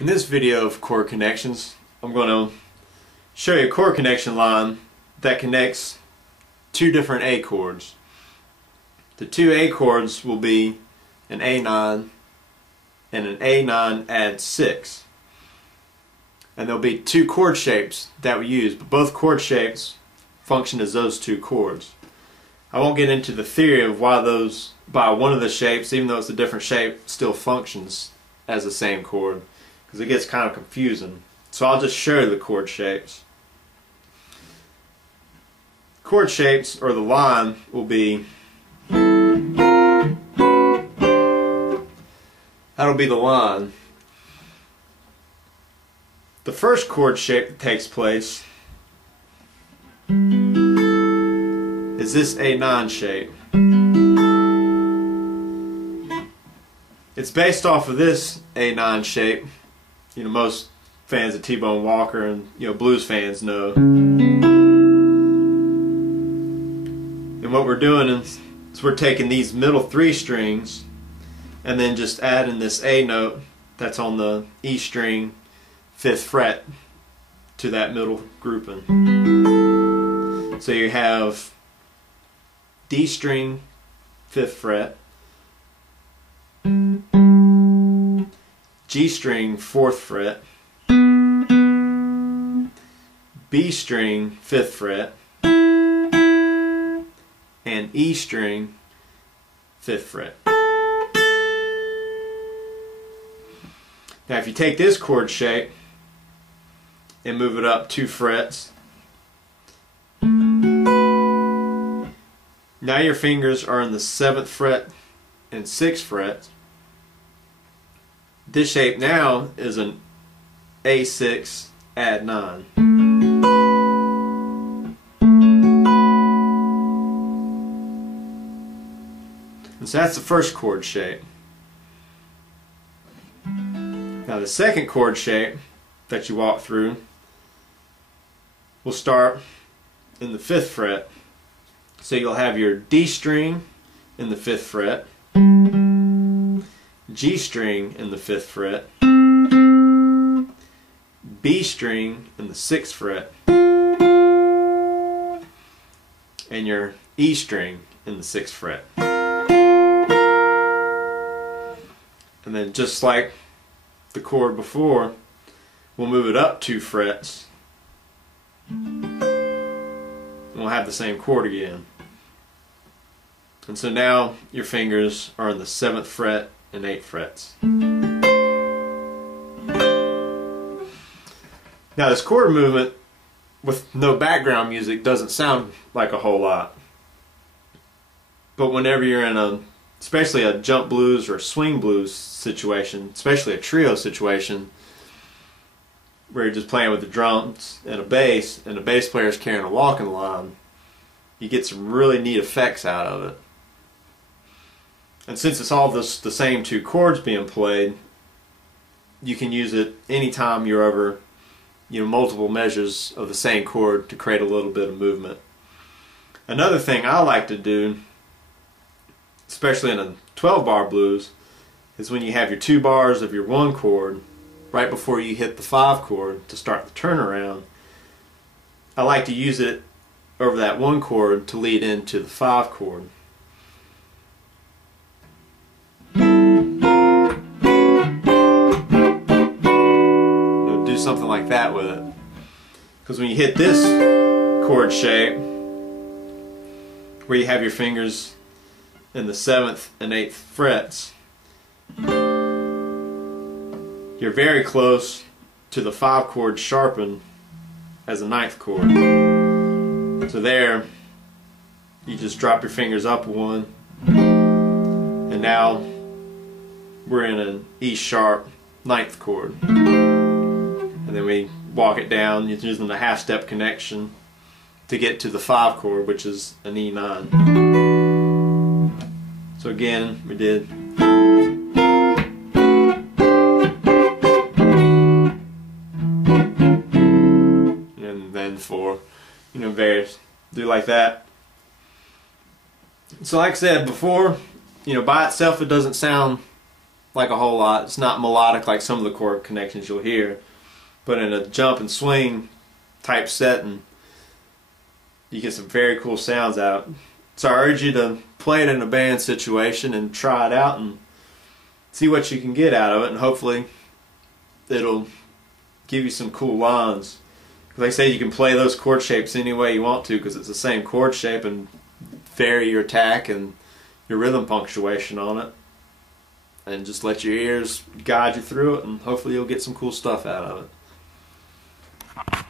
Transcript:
In this video of chord connections, I'm going to show you a chord connection line that connects two different A chords. The two A chords will be an A9 and an A9 add 6. And there'll be two chord shapes that we use, but both chord shapes function as those two chords. I won't get into the theory of why one of the shapes, even though it's a different shape, still functions as the same chord, because it gets kind of confusing. So I'll just show you the chord shapes. Chord shapes, or the line, will be, that'll be the line. The first chord shape that takes place is this A9 shape. It's based off of this A9 shape. You know, most fans of T-Bone Walker and blues fans know. And what we're doing is we're taking these middle three strings and then just adding this A note that's on the E string 5th fret to that middle grouping. So you have D string 5th fret, G string 4th fret, B string 5th fret, and E string 5th fret. Now if you take this chord shape and move it up 2 frets, now your fingers are in the 7th fret and 6th fret. This shape now is an A6 add 9. And so that's the first chord shape. Now the second chord shape that you walk through will start in the 5th fret. So you'll have your D string in the 5th fret, G string in the 5th fret, B string in the 6th fret, and your E string in the 6th fret. And then just like the chord before, we'll move it up 2 frets and we'll have the same chord again. And so now your fingers are in the 7th fret and 8th frets. Now this chord movement with no background music doesn't sound like a whole lot. But whenever you're in especially a jump blues or a swing blues situation, especially a trio situation, where you're just playing with the drums and the bass player is carrying a walking line, you get some really neat effects out of it. And since it's all the same two chords being played, you can use it anytime you're over multiple measures of the same chord to create a little bit of movement. Another thing I like to do, especially in a 12-bar blues, is when you have your 2 bars of your 1 chord right before you hit the 5 chord to start the turnaround, I like to use it over that 1 chord to lead into the 5 chord. Do something like that with it, because when you hit this chord shape where you have your fingers in the 7th and 8th frets, you're very close to the 5 chord sharpened as a 9th chord. So there you just drop your fingers up 1, and now we're in an E sharp 9th chord. And then we walk it down using the half step connection to get to the 5 chord, which is an E9. So again, we did and then 4, various, do like that. So like I said before, by itself it doesn't sound like a whole lot. It's not melodic like some of the chord connections you'll hear, but in a jump and swing type setting, you get some very cool sounds out. So I urge you to play it in a band situation and try it out and see what you can get out of it, and hopefully it'll give you some cool lines. Like I say, you can play those chord shapes any way you want to because it's the same chord shape, and vary your attack and your rhythm punctuation on it, and just let your ears guide you through it, and hopefully you'll get some cool stuff out of it.